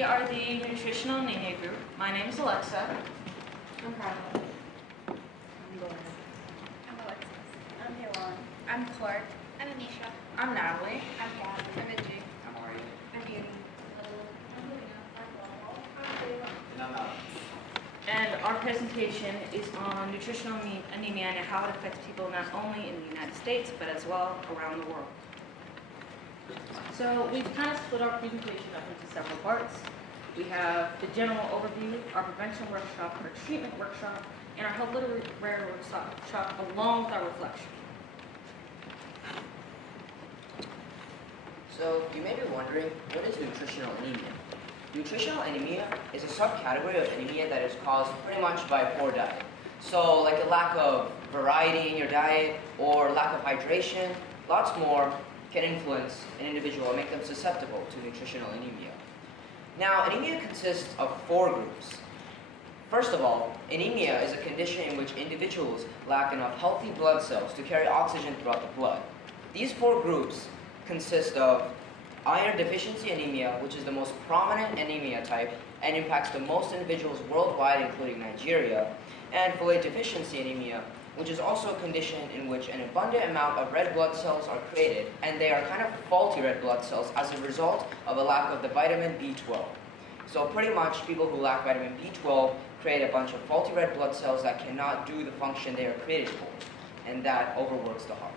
We are the Nutritional Anemia Group. My name is Alexa. I'm Carla. I'm Laura. I'm Alexis. I'm Hilan. I'm Clark. I'm Anisha. I'm Natalie. I'm Gab. I'm Angie. I'm Ari. I'm Beauty. And our presentation is on nutritional anemia and how it affects people not only in the United States, but as well around the world. So we've kind of split our presentation up into several parts. We have the general overview, our prevention workshop, our treatment workshop, and our health literary workshop along with our reflection. So, you may be wondering, what is nutritional anemia? Nutritional anemia is a subcategory of anemia that is caused pretty much by poor diet. So, like a lack of variety in your diet or lack of hydration, lots more can influence an individual and make them susceptible to nutritional anemia. Now, anemia consists of 4 groups. First of all, anemia is a condition in which individuals lack enough healthy blood cells to carry oxygen throughout the blood. These 4 groups consist of iron deficiency anemia, which is the most prominent anemia type and impacts the most individuals worldwide, including Nigeria, and folate deficiency anemia, which is also a condition in which an abundant amount of red blood cells are created, and they are kind of faulty red blood cells as a result of a lack of the vitamin B12. So pretty much people who lack vitamin B12 create a bunch of faulty red blood cells that cannot do the function they are created for, and that overworks the heart.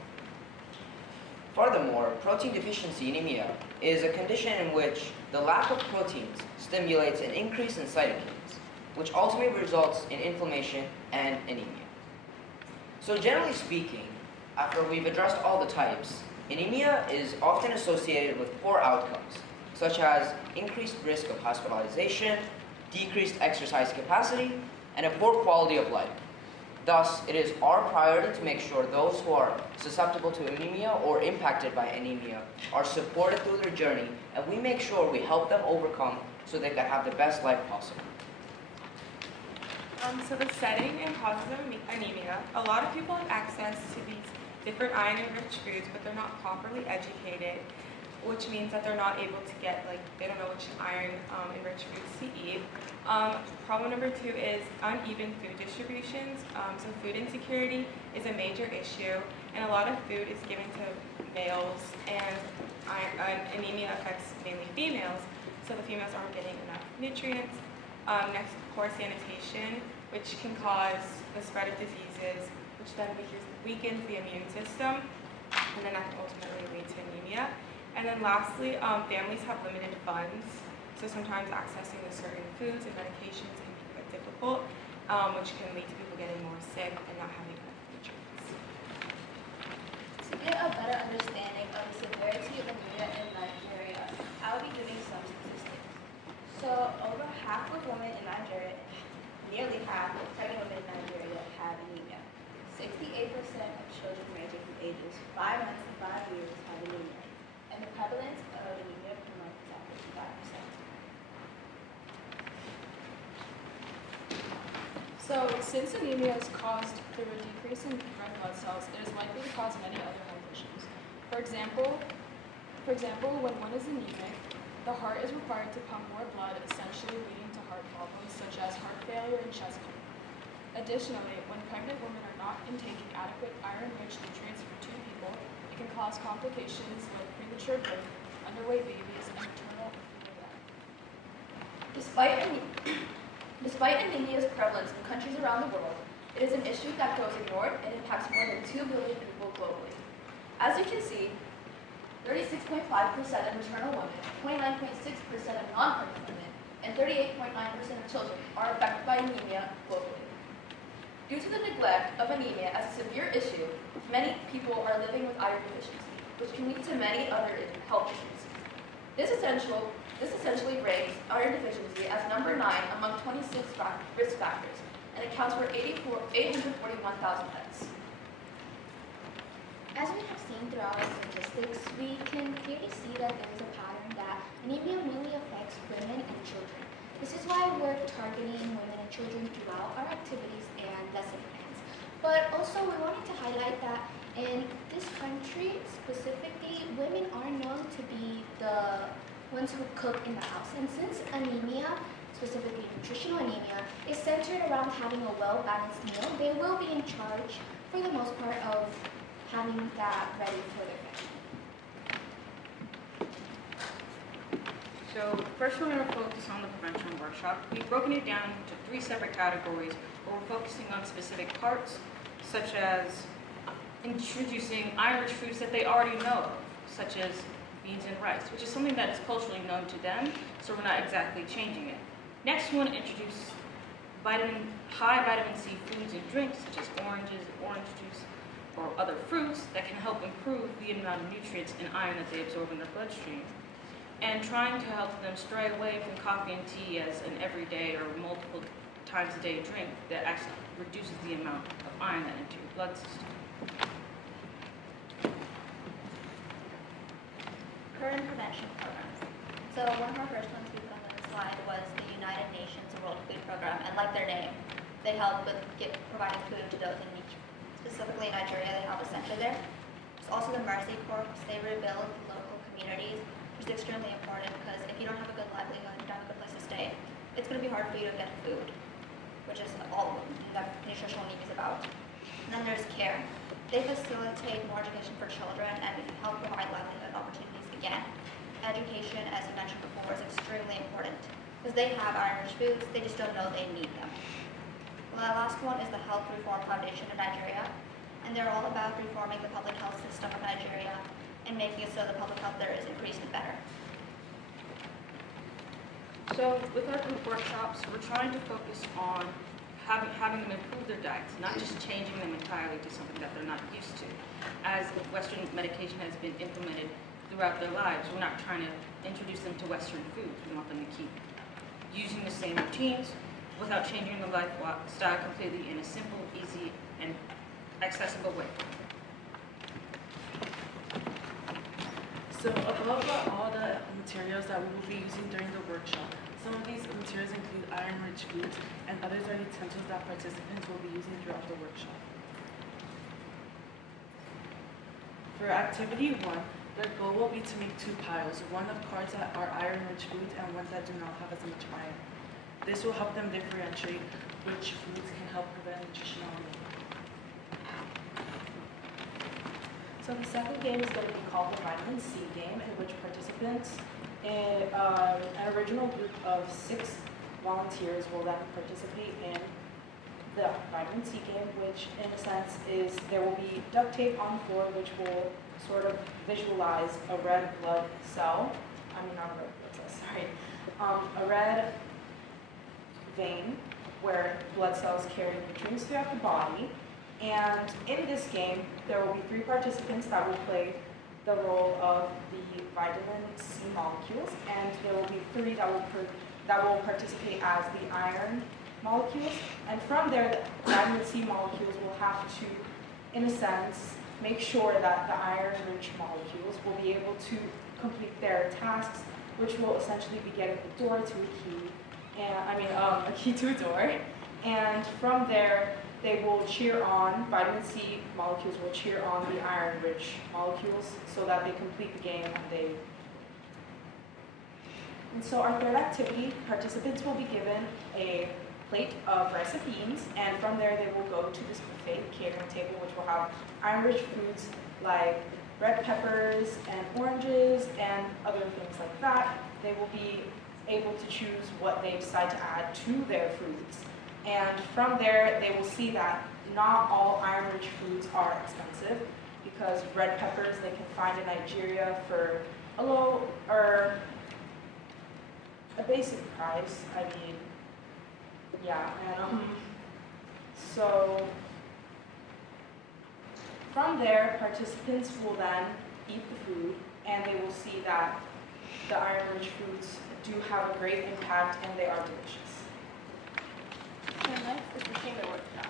Furthermore, protein deficiency anemia is a condition in which the lack of proteins stimulates an increase in cytokines, which ultimately results in inflammation and anemia. So generally speaking, after we've addressed all the types, anemia is often associated with poor outcomes, such as increased risk of hospitalization, decreased exercise capacity, and a poor quality of life. Thus, it is our priority to make sure those who are susceptible to anemia or impacted by anemia are supported through their journey, and we make sure we help them overcome so they can have the best life possible. So the setting and causes of anemia, a lot of people have access to these different iron-enriched foods, but they're not properly educated, which means that they're not able to get, they don't know which iron-enriched foods to eat. Problem number 2 is uneven food distributions. So food insecurity is a major issue, and a lot of food is given to males, and anemia affects mainly females, so the females aren't getting enough nutrients. Next, poor sanitation, which can cause the spread of diseases, which then weakens the immune system, and then that can ultimately lead to anemia. And then lastly, families have limited funds, so sometimes accessing to certain foods and medications can be quite difficult, which can lead to people getting more sick and not having enough nutrients. To get a better understanding of the severity of anemia in Nigeria, I will be giving some statistics. So over half of women in Nigeria, nearly half of pregnant women in Nigeria have anemia. 68% of children ranging from ages 5 months to 5 years have anemia. And the prevalence of anemia per month is at 55%. So, since anemia is caused through a decrease in red blood cells, it is likely to cause many other health issues. For example, when one is anemic, the heart is required to pump more blood, essentially leading to heart problems such as heart failure and chest pain. Additionally, when pregnant women are not intaking adequate iron-rich nutrients for 2 people, it can cause complications like premature birth, underweight babies, and maternal fetal death. Despite anemia's prevalence in countries around the world, it is an issue that goes ignored and impacts more than 2 billion people globally. As you can see, 36.5% of maternal women, 29.6% of non-pregnant women, and 38.9% of children are affected by anemia globally. Due to the neglect of anemia as a severe issue, many people are living with iron deficiency, which can lead to many other health issues. This essentially ranks iron deficiency as number 9 among 26 risk factors and accounts for 841,000 deaths. As we have seen throughout our statistics, we can clearly see that there is a pattern that anemia mainly affects women and children. This is why we're targeting women and children throughout our activities and lesson plans. But also we wanted to highlight that in this country specifically, women are known to be the ones who cook in the house. And since anemia, specifically nutritional anemia, is centered around having a well-balanced meal, they will be in charge, for the most part, of having that ready for their family. So first we're going to focus on the prevention workshop. We've broken it down into 3 separate categories where we're focusing on specific parts, such as introducing iron-rich foods that they already know, such as beans and rice, which is something that is culturally known to them, so we're not exactly changing it. Next, we want to introduce high vitamin C foods and drinks, such as oranges, orange juice, or other fruits that can help improve the amount of nutrients and iron that they absorb in their bloodstream. And trying to help them stray away from coffee and tea as an everyday or multiple times a day drink that actually reduces the amount of iron that enters your blood system. Current prevention programs. So one of our first ones we put on the slide was the United Nations World Food Program, and like their name, they help with providing food to those in need. Specifically in Nigeria, they have a center there. There's also the Mercy Corps. They rebuild local communities, which is extremely important because if you don't have a good livelihood, you don't have a good place to stay, it's going to be hard for you to get food, which is all that nutritional need is about. And then there's care. They facilitate more education for children and help provide livelihood opportunities again. Education, as you mentioned before, is extremely important because they have iron-rich foods, they just don't know they need them. Well, the last one is the Health Reform Foundation of Nigeria, and they're all about reforming the public health system of Nigeria and making it so the public health there is increased and better. So with our group workshops, we're trying to focus on having them improve their diets, not just changing them entirely to something that they're not used to. As Western medication has been implemented throughout their lives, we're not trying to introduce them to Western foods. We want them to keep using the same routines without changing their lifestyle completely in a simple, easy, and accessible way. So above are all the materials that we will be using during the workshop. Some of these materials include iron-rich foods, and others are utensils that participants will be using throughout the workshop. For activity 1, the goal will be to make 2 piles, one of cards that are iron-rich foods and ones that do not have as much iron. This will help them differentiate which foods can help prevent nutritional anemia. So the second game is going to be called the Vitamin C game, in which participants in an original group of 6 volunteers will then participate in the vitamin C game, which in a sense is there will be duct tape on the floor, which will sort of visualize a red blood cell. I mean, not a red blood cell, sorry. A red vein where blood cells carry nutrients throughout the body. And in this game, there will be 3 participants that will play the role of the vitamin C molecules, and there will be 3 that will participate as the iron molecules. And from there, the vitamin C molecules will have to, in a sense, make sure that the iron-rich molecules will be able to complete their tasks, which will essentially be getting the door to a key, and a key to a door. And from there, they will cheer on, vitamin C molecules will cheer on the iron-rich molecules so that they complete the game and so our third activity, participants will be given a plate of rice and beans, and from there they will go to this buffet catering table, which will have iron-rich foods like red peppers and oranges and other things like that. They will be able to choose what they decide to add to their foods. And from there, they will see that not all iron-rich foods are expensive, because red peppers they can find in Nigeria for a low or a basic price. I mean, yeah, and so from there, participants will then eat the food, and they will see that the iron-rich foods do have a great impact, and they are delicious. So next is the chamber workshop.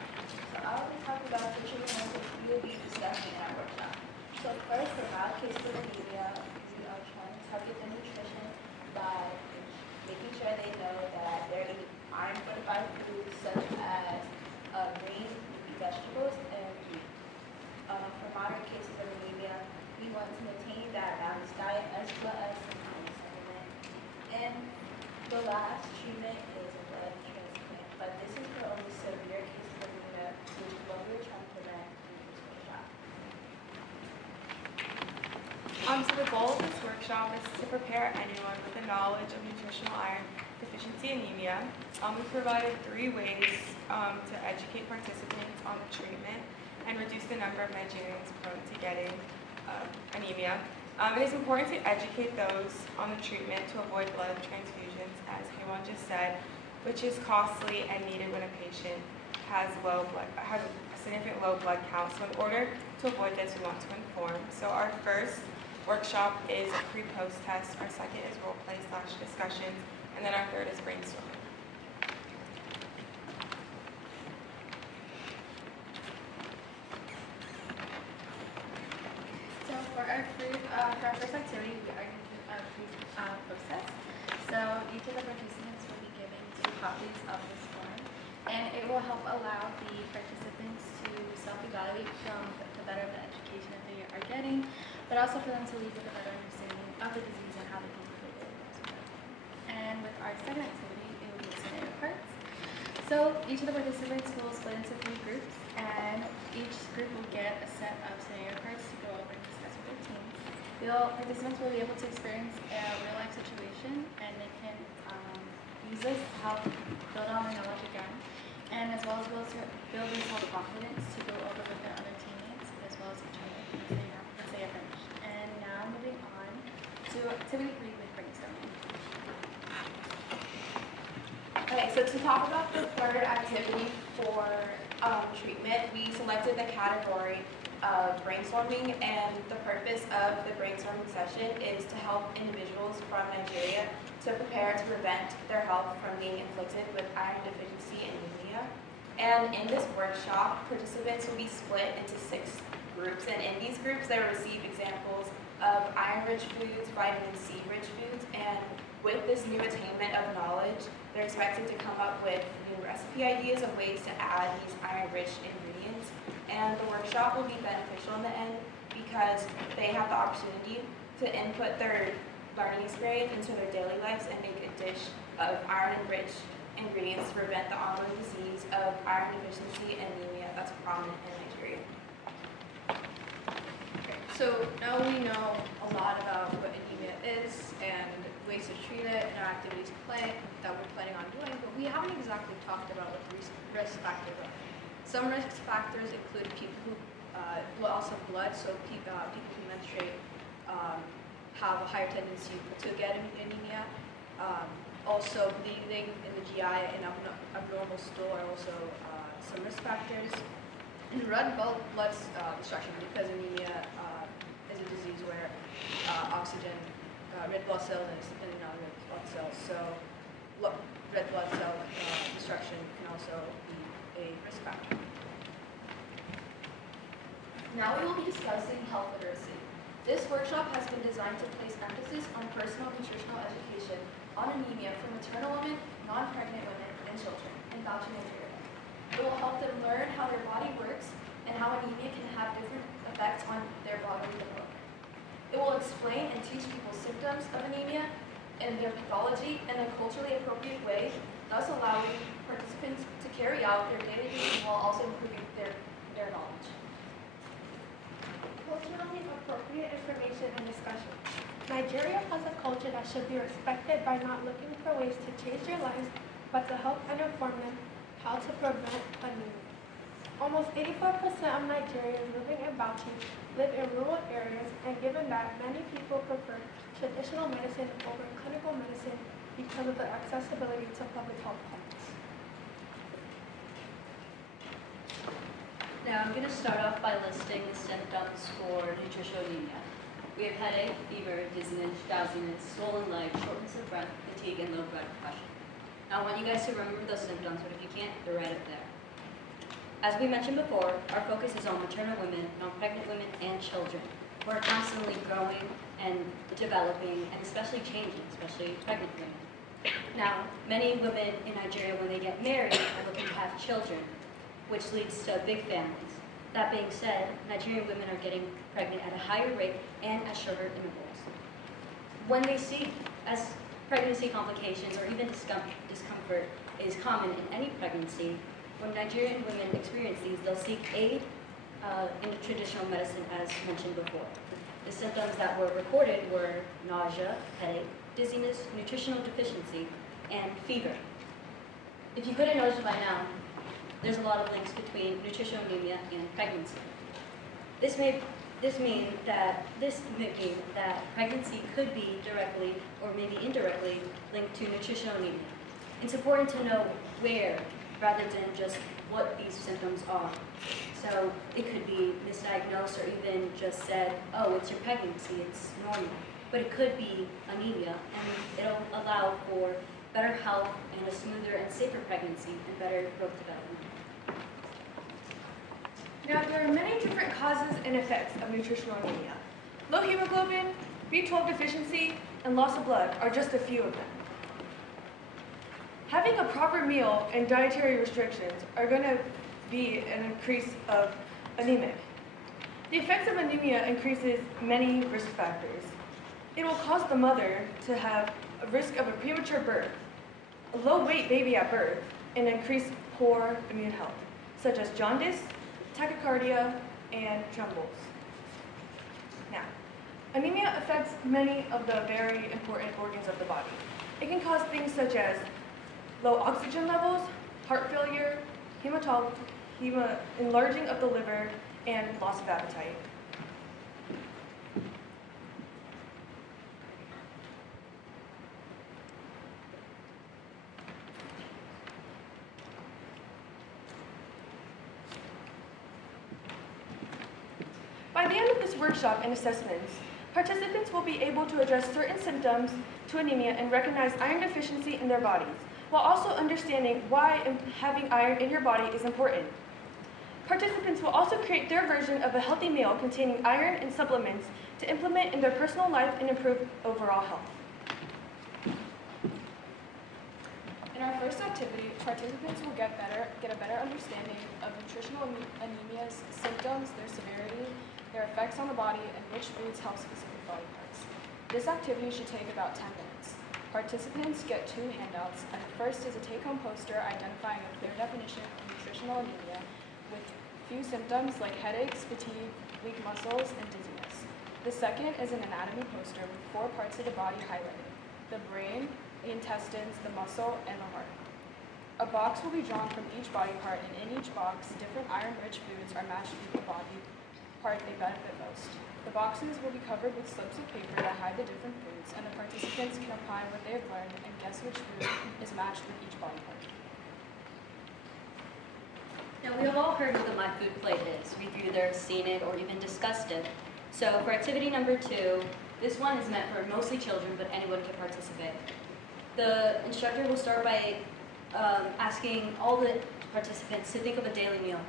So I will be talking about the chamber methods we will be discussing in our workshop. So first, for mild cases of anemia, we are trying to target the nutrition by making sure they know that they're eating iron-fortified foods such as green leafy vegetables and meat. For moderate cases of anemia, we want to maintain that balanced diet as well as some iron supplement. The last treatment is a blood transplant, but this is for only severe cases of anemia, which is what we were trying to prevent in this workshop. So the goal of this workshop is to prepare anyone with the knowledge of nutritional iron deficiency anemia. We provided 3 ways to educate participants on the treatment and reduce the number of Nigerians prone to getting anemia. It is important to educate those on the treatment to avoid blood transfusions, as Haywan just said, which is costly and needed when a patient has a significant low blood count. So in order to avoid this, we want to inform. So our first workshop is a pre-post test. Our second is role play / discussions, and then our third is brainstorming. So for our first activity, we are going to do a brief process. So each of the participants will be given 2 copies of this form, and it will help allow the participants to self-evaluate from the better of the education that they are getting, but also for them to leave with a better understanding of the disease and how they can improve their lives. And with our second activity, it will be scenario cards. So each of the participants will split into 3 groups, and each group will get a set of scenario cards to go over and discuss with their teams. Participants will be able to experience a real-life situation, and they can use this to help build on their knowledge again, and as well as build their self-confidence to go over with their other teammates, as well as each other once they are finished. And now moving on to activity 3 with brainstorming. Okay, so to talk about the third activity for treatment, we selected the category of brainstorming, and the purpose of the brainstorming session is to help individuals from Nigeria to prepare to prevent their health from being inflicted with iron deficiency anemia. And in this workshop, participants will be split into 6 groups, and in these groups they will receive examples of iron-rich foods, vitamin C-rich foods, and with this new attainment of knowledge, they're expected to come up with new recipe ideas of ways to add these iron-rich ingredients. And the workshop will be beneficial in the end because they have the opportunity to input their learning experience into their daily lives and make a dish of iron-rich ingredients to prevent the ongoing disease of iron deficiency and anemia that's prominent in Nigeria. So now we know a lot about what anemia is and ways to treat it and our activities that we're planning on doing, but we haven't exactly talked about what the risk factors are. Some risk factors include people who loss of blood, so people who menstruate have a higher tendency to get anemia. Also, bleeding in the GI and abnormal stool are also some risk factors. And red blood destruction, because anemia is a disease where red blood cells is depending on red blood cells. So red blood cell destruction can also be a risk factor. Now we will be discussing health literacy. This workshop has been designed to place emphasis on personal nutritional education on anemia for maternal women, non-pregnant women, and children in Bauchi, Nigeria. It will help them learn how their body works and how anemia can have different effects on their bodily development. It will explain and teach people symptoms of anemia and their pathology in a culturally appropriate way, thus allowing participants to carry out their daily routine while also improving their knowledge. Culturally appropriate information and discussion. Nigeria has a culture that should be respected by not looking for ways to change their lives, but to help and inform them how to prevent anemia. Almost 84% of Nigerians living in Bauchi live in rural areas, and given that many people prefer traditional medicine over clinical medicine because of the accessibility to public health clinics. Now I'm going to start off by listing the symptoms for nutritional anemia. We have headache, fever, dizziness, drowsiness, swollen legs, shortness of breath, fatigue, and low blood pressure. Now I want you guys to remember those symptoms, but if you can't, they're right up there. As we mentioned before, our focus is on maternal women, non-pregnant women, and children, who are constantly growing and developing, and especially changing, especially pregnant women. Now, many women in Nigeria, when they get married, are looking to have children, which leads to big families. That being said, Nigerian women are getting pregnant at a higher rate and at shorter intervals. When they see, as pregnancy complications or even discomfort is common in any pregnancy, when Nigerian women experience these, they'll seek aid in traditional medicine as mentioned before. The symptoms that were recorded were nausea, headache, dizziness, nutritional deficiency, and fever. If you couldn't notice by now, there's a lot of links between nutritional anemia and pregnancy. This may mean that pregnancy could be directly or maybe indirectly linked to nutritional anemia. It's important to know where rather than just what these symptoms are. So it could be misdiagnosed or even just said, oh, it's your pregnancy, it's normal. But it could be anemia, and it'll allow for better health and a smoother and safer pregnancy and better growth development. Now, there are many different causes and effects of nutritional anemia. Low hemoglobin, B12 deficiency, and loss of blood are just a few of them. Having a proper meal and dietary restrictions are going to be an increase of anemic. The effects of anemia increases many risk factors. It will cause the mother to have a risk of a premature birth, a low-weight baby at birth, and increased poor immune health, such as jaundice, tachycardia, and trembles. Now, anemia affects many of the very important organs of the body. It can cause things such as low oxygen levels, heart failure, enlarging of the liver, and loss of appetite. By the end of this workshop and assessments, participants will be able to address certain symptoms to anemia and recognize iron deficiency in their bodies, while also understanding why having iron in your body is important. Participants will also create their version of a healthy meal containing iron and supplements to implement in their personal life and improve overall health. In our first activity, participants will get a better understanding of nutritional anemia's symptoms, their severity, their effects on the body, and which foods help specific body parts. This activity should take about 10 minutes. Participants get 2 handouts, and the first is a take-home poster identifying a clear definition of nutritional anemia with few symptoms like headaches, fatigue, weak muscles, and dizziness. The second is an anatomy poster with 4 parts of the body highlighted: the brain, the intestines, the muscle, and the heart. A box will be drawn from each body part, and in each box, different iron-rich foods are matched with the body part they benefit most. The boxes will be covered with slips of paper that hide the different foods, and the participants can apply what they have learned and guess which food is matched with each body part. Now, we have all heard what the My Food Plate is. We've either seen it or even discussed it. So for activity number 2, this one is meant for mostly children, but anyone can participate. The instructor will start by asking all the participants to think of a daily meal.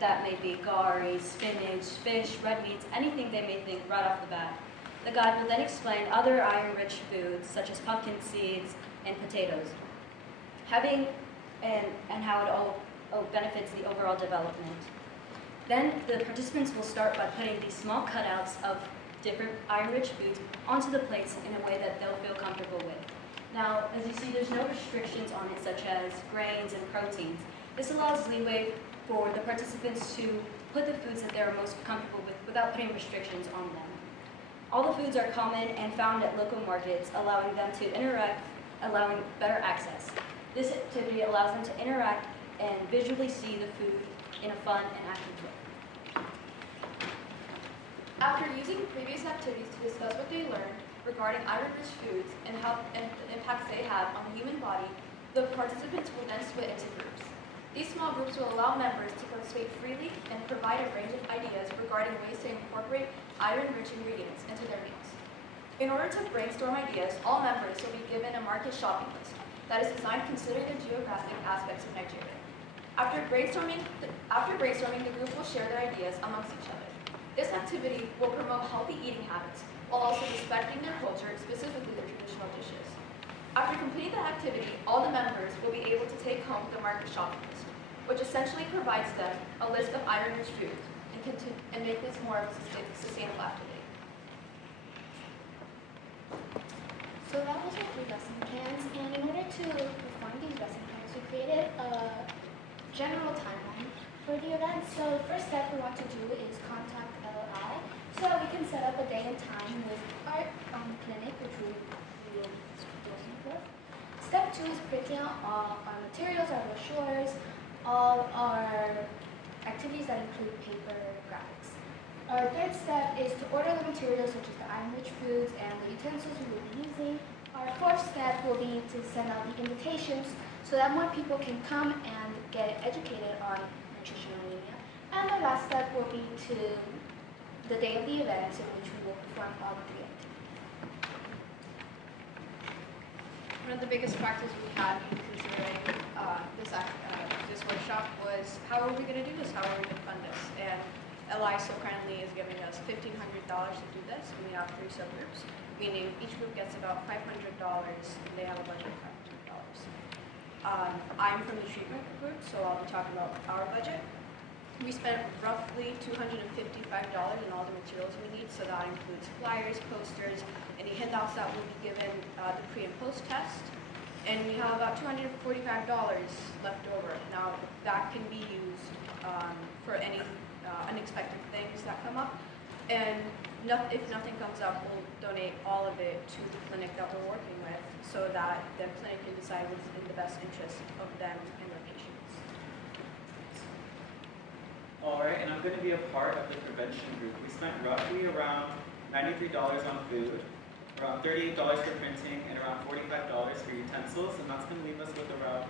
That may be gari, spinach, fish, red meats, anything they may think right off the bat. The guide will then explain other iron-rich foods such as pumpkin seeds and potatoes, and how it all benefits the overall development. Then the participants will start by putting these small cutouts of different iron-rich foods onto the plates in a way that they'll feel comfortable with. Now, as you see, there's no restrictions on it, such as grains and proteins. This allows leeway for the participants to put the foods that they're most comfortable with without putting restrictions on them. All the foods are common and found at local markets, allowing them to interact, allowing better access. This activity allows them to interact and visually see the food in a fun and active way. After using previous activities to discuss what they learned regarding iron-rich foods and the impacts they have on the human body, the participants will then split into groups. These small groups will allow members to participate freely and provide a range of ideas regarding ways to incorporate iron-rich ingredients into their meals. In order to brainstorm ideas, all members will be given a market shopping list that is designed considering the geographic aspects of Nigeria. After brainstorming, the group will share their ideas amongst each other. This activity will promote healthy eating habits while also respecting their culture, specifically their traditional dishes. After completing the activity, all the members will be able to take home the market shopping list, which essentially provides them a list of iron-rich foods and make this more of a sustainable activity. So that was what we lesson plans, and in order to perform these lesson plans, we created a general timeline for the event. So the first step we want to do is contact LI, so that we can set up a day and time with our clinic, which we will be looking for. Step 2 is printing out all our materials, our brochures, all our activities that include paper graphics. Our third step is to order the materials such as the iron-rich foods and the utensils we will be using. Our fourth step will be to send out the invitations so that more people can come and get educated on nutritional anemia. And the last step will be to the day of the event, in which we will perform all three activities. One of the biggest factors we had in considering this workshop was how are we going to do this? How are we going to fund this? And LI so kindly is giving us $1,500 to do this, and we have 3 subgroups, meaning each group gets about $500, and they have a budget of $500. I'm from the treatment group, so I'll be talking about our budget. We spent roughly $255 in all the materials we need, so that includes flyers, posters, any handouts that will be given the pre and post test. And we have about $245 left over. Now, that can be used for any unexpected things that come up. And if nothing comes up, we'll donate all of it to the clinic that we're working with so that the clinic can decide what's in the best interest of them and their patients. All right, and I'm going to be a part of the prevention group. We spent roughly around $93 on food, around $38 for printing, and around $45 for utensils, and that's going to leave us with around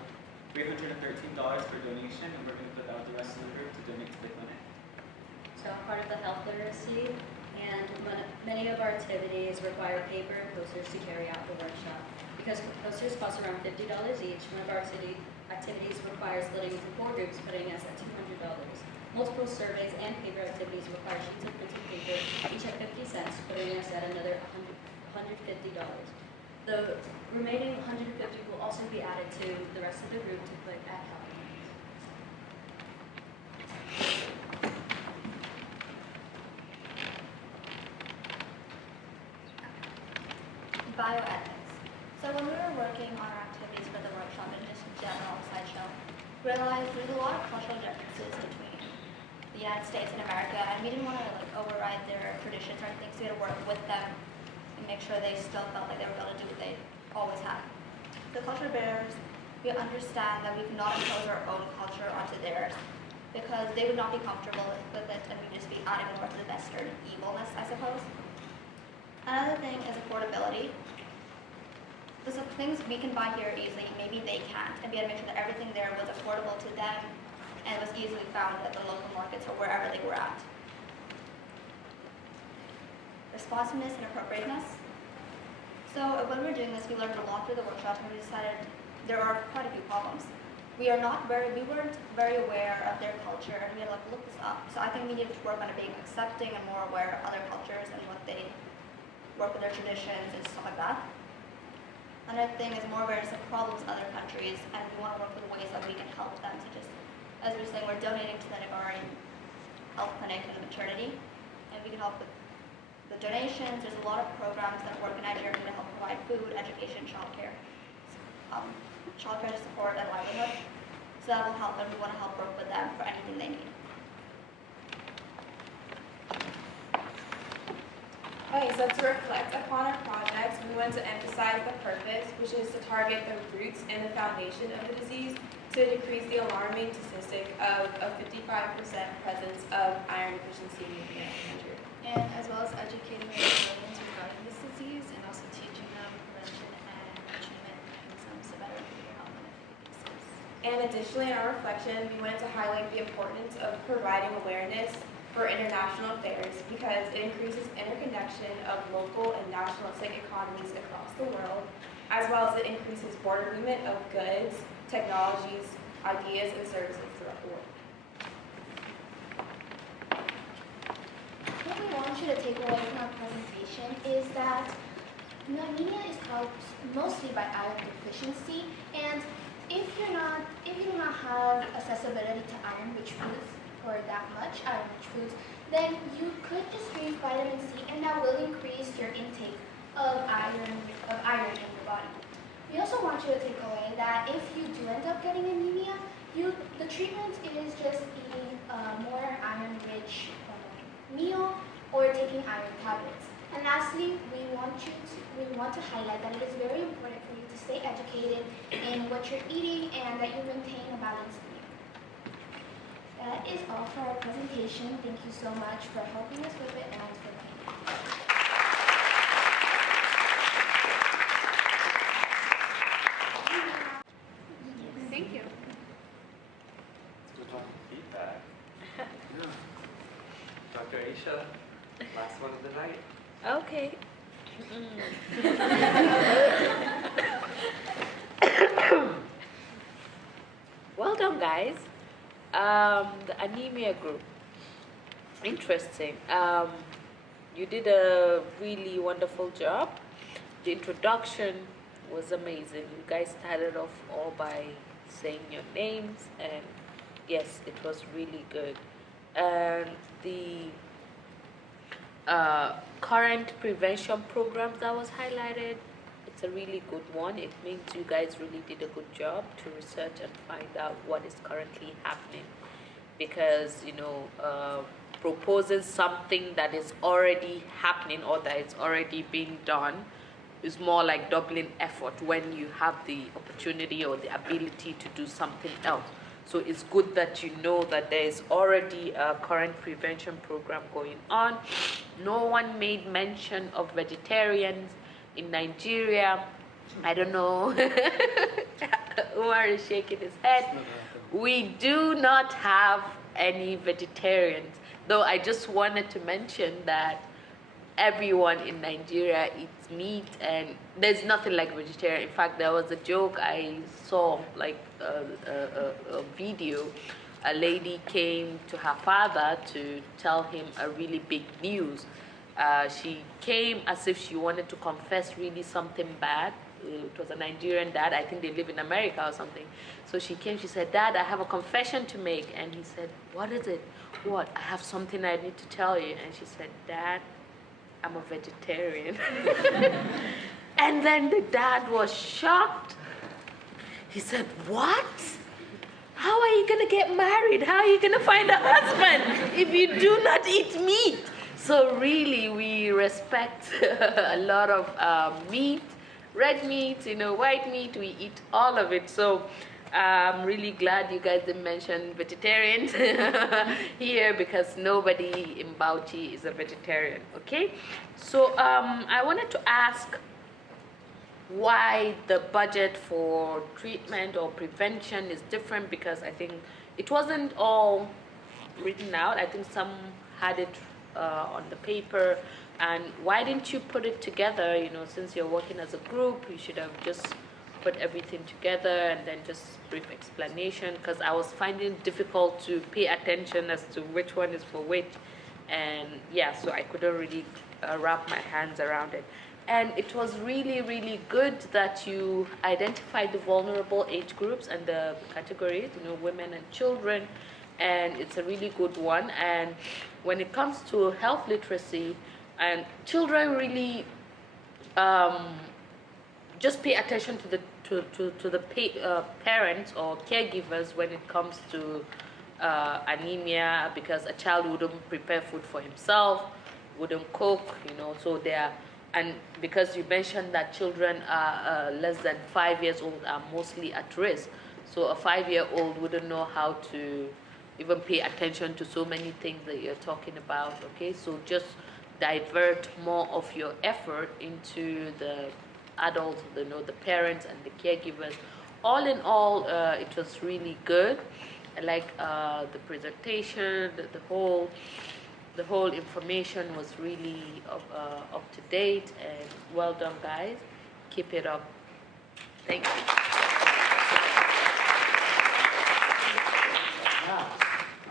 $313 for donation, and we're going to put that with the rest of the group to donate to the clinic. So I'm part of the health literacy, and many of our activities require paper and posters to carry out the workshop. Because posters cost around $50 each, one of our activities requires splitting into 4 groups, putting us at $200. Multiple surveys and paper activities require sheets of printed paper, each at 50 cents, putting us at another $150. The remaining $150 will also be added to the rest of the group to put at calculations. Bioethics. So when we were working on our activities for the workshop and just general sideshow, we realized there's a lot of cultural differences between the United States and America, and we didn't want to override their traditions or anything, so we had to work with them and make sure they still felt like they were able to do what they always had. The culture barriers, we understand that we cannot impose our own culture onto theirs because they would not be comfortable with it, and we'd just be adding more to the Western evilness, I suppose. Another thing is affordability. There's some things we can buy here easily, maybe they can't, and we had to make sure that everything there was affordable to them and was easily found at the local markets or wherever they were at. Responsiveness and appropriateness. So when we were doing this, we learned a lot through the workshop, and we decided there are quite a few problems. We weren't very aware of their culture, and we had to look this up. So I think we needed to work on it being accepting and more aware of other cultures and what they work with their traditions and stuff like that. Another thing is more awareness of problems in other countries, and we want to work with ways that we can help them, such as we were saying, we're donating to the Nicaraguan health clinic and the maternity, and we can help with the donations. There's a lot of programs that work in Nigeria to help provide food, education, childcare support, and livelihood. So that will help, and we want to help work with them for anything they need. Okay, so to reflect upon our projects, we want to emphasize the purpose, which is to target the roots and the foundation of the disease to decrease the alarming statistic of a 55% presence of iron deficiency in the country. And as well as educating the civilians regarding this disease and also teaching them prevention and treatment mechanisms to better improve their health and efficacy. And additionally, in our reflection, we wanted to highlight the importance of providing awareness for international affairs because it increases interconnection of local and nationalistic economies across the world, as well as it increases border movement of goods, technologies, ideas, and services throughout the world. What we want you to take away from our presentation is that anemia is caused mostly by iron deficiency, and if you do not have accessibility to iron-rich foods or that much iron-rich foods, then you could just drink vitamin C, and that will increase your intake of iron in your body. We also want you to take away that if you do end up getting anemia, the treatment is just eating a more iron-rich meal or taking iron tablets. And lastly, we want to highlight that it is very important for you to stay educated in what you're eating and that you maintain a balanced meal. That is all for our presentation. Thank you so much for helping us with it and for coming. Thank you. Let's move on to feedback. Dr. Aisha, last one of the night. Okay. Well done, guys. The anemia group. Interesting. You did a really wonderful job. The introduction was amazing. You guys started off all by saying your names, and yes, it was really good. And the current prevention programs that was highlighted, it's a really good one. It means you guys really did a good job to research and find out what is currently happening, because proposes something that is already happening or that is already being done is more like doubling effort when you have the opportunity or the ability to do something else. So it's good that you know that there is already a current prevention program going on. No one made mention of vegetarians in Nigeria. I don't know. Umar is shaking his head. We do not have any vegetarians, though I just wanted to mention that everyone in Nigeria eats meat, and there's nothing like vegetarian. In fact, there was a joke I saw, like a video. A lady came to her father to tell him a really big news. She came as if she wanted to confess really something bad. It was a Nigerian dad. I think they live in America or something. So she came, she said, "Dad, I have a confession to make." And he said, "What is it?" "What?" "I have something I need to tell you." And she said, "Dad, I'm a vegetarian." And then the dad was shocked. He said, "What? How are you going to get married? How are you going to find a husband if you do not eat meat?" So really, we respect a lot of meat, red meat, white meat. We eat all of it. So I'm really glad you guys didn't mention vegetarians here, because nobody in Bauchi is a vegetarian, okay? So I wanted to ask why the budget for treatment or prevention is different, because I think it wasn't all written out. I think some had it on the paper. And why didn't you put it together? Since you're working as a group, you should have just put everything together and then just brief explanation, because I was finding it difficult to pay attention as to which one is for which. And yeah, so I couldn't really wrap my hands around it. And it was really, really good that you identified the vulnerable age groups and the categories, women and children. And it's a really good one. And when it comes to health literacy, and children really just pay attention to the parents or caregivers when it comes to anemia, because a child wouldn't prepare food for himself, wouldn't cook, so they are. And because you mentioned that children are less than 5 years old are mostly at risk, so a 5-year-old wouldn't know how to even pay attention to so many things that you're talking about, okay? So just divert more of your effort into the adults, the parents and the caregivers. All in all, it was really good. I like the presentation, the whole information was really up to date, and well done, guys. Keep it up. Thank you.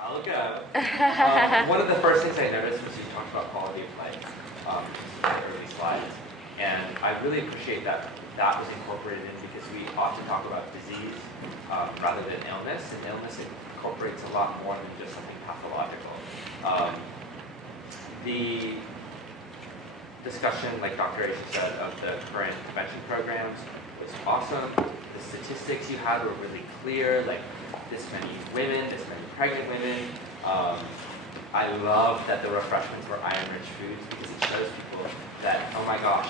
I'll look up. One of the first things I noticed was you talked about quality of life in some of the early slides. And I really appreciate that that was incorporated in, because we often talk about disease rather than illness. And illness incorporates a lot more than just something pathological. discussion, like Dr. Asia said, of the current prevention programs was awesome. The statistics you had were really clear, like this many women, this many pregnant women. I love that the refreshments were iron-rich foods because it shows people that, oh my gosh,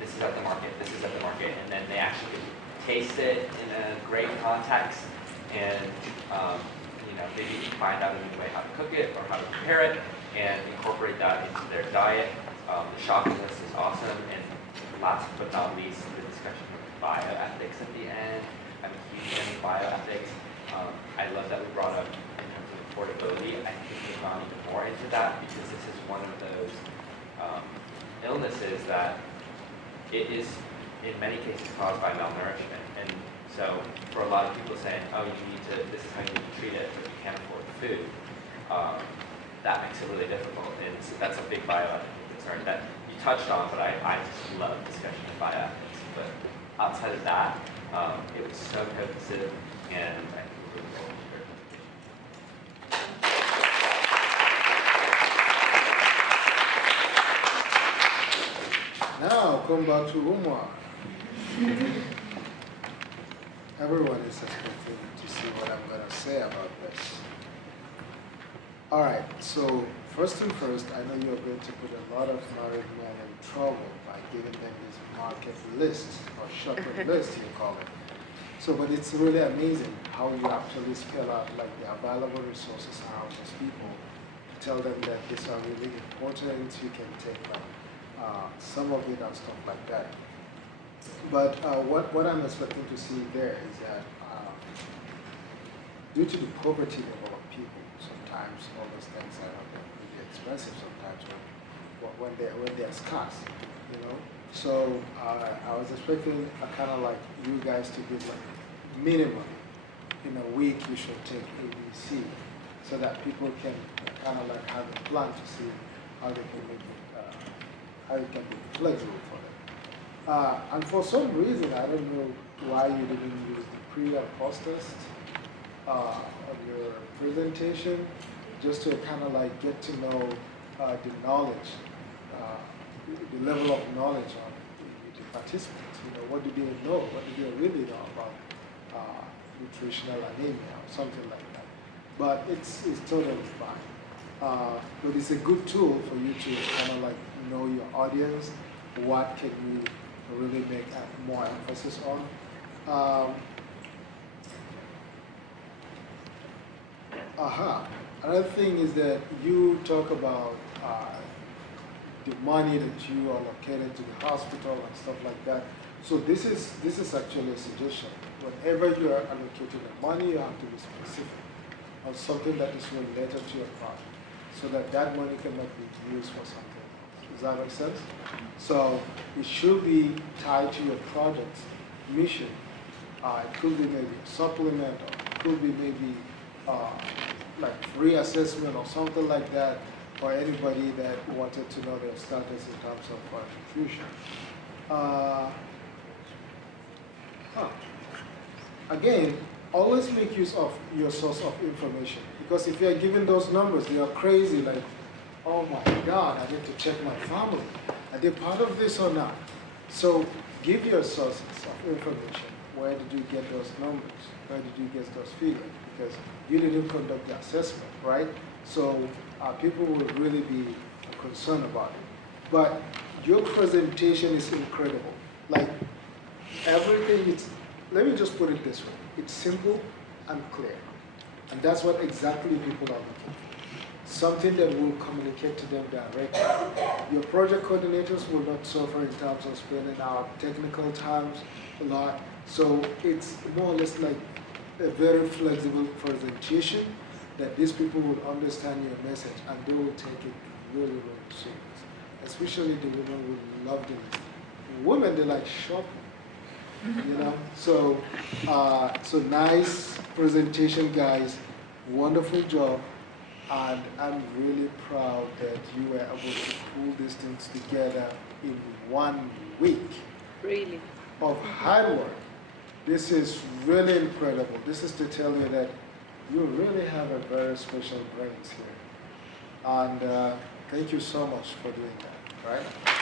this is at the market, this is at the market, and then they actually taste it in a great context, and maybe find out a new way how to cook it or how to prepare it, and incorporate that into their diet. The shopping list is awesome, and last but not least, the discussion of bioethics at the end. I'm a huge fan of bioethics. I love that we brought up in terms of affordability. I think we've gone even more into that because this is one of those illnesses that it is in many cases caused by malnourishment. And so for a lot of people saying, oh, this is how you need to treat it, but you can't afford the food, that makes it really difficult. And so that's a big bioethical concern that you touched on, but I just love discussion of bioethics. But outside of that, it was so cohesive, and I think we're really well prepared. Now, come back to Umar. Everyone is expecting to see what I'm going to say about this. All right, so first thing first, I know you're going to put a lot of married men in trouble by giving them this market list, or shopping list, you call it. So, but it's really amazing how you actually spell out like the available resources around these people, tell them that these are really important, you can take like some of it and stuff like that. But what I'm expecting to see there is that due to the poverty level of people, sometimes all those things are really expensive sometimes when they're scarce, you know. So I was expecting kind of like you guys to give like minimum in a week you should take ABC, so that people can kind of like have a plan to see how they can make it, how it can be flexible for them. And for some reason, I don't know why you didn't use the pre and post test of your presentation, just to kind of like get to know the knowledge, the level of knowledge of the participants. You know, what do they know? What do they really know about nutritional anemia or something like that? But it's totally fine. But it's a good tool for you to kind of like know your audience. What can you really make more emphasis on? Another thing is that you talk about the money that you allocated to the hospital and stuff like that. So this is actually a suggestion. Whenever you are allocating the money, you have to be specific on something that is related to your project, so that money cannot be used for something else. Does that make sense? So it should be tied to your project's mission. It could be maybe a supplement, or it could be maybe like free assessment or something like that for anybody that wanted to know their status in terms of nutrition. Again, always make use of your source of information, because if you're given those numbers, they are crazy, like, oh my God, I need to check my family. Are they part of this or not? So give your sources of information. Where did you get those numbers? Where did you get those figures? Because you didn't conduct the assessment, right? So people will really be concerned about it. But your presentation is incredible. Like everything, let me just put it this way. It's simple and clear. And that's what exactly people are looking for. Something that will communicate to them directly. Your project coordinators will not suffer in terms of spending out technical times a lot. So it's more or less like a very flexible presentation that these people will understand your message and they will take it really, really serious. Especially the women will love this. Women, they like shopping, you know? So, so nice presentation, guys. Wonderful job. And I'm really proud that you were able to pull these things together in 1 week. Really? Of hard work. This is really incredible. This is to tell you that you really have a very special brains here. And thank you so much for doing that. right?